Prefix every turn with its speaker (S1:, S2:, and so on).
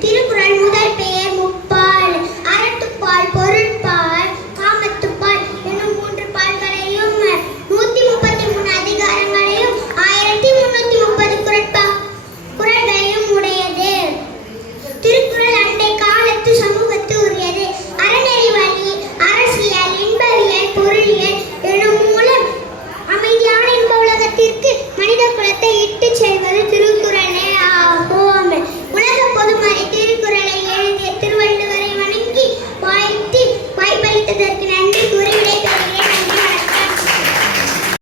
S1: Tiene por ahí.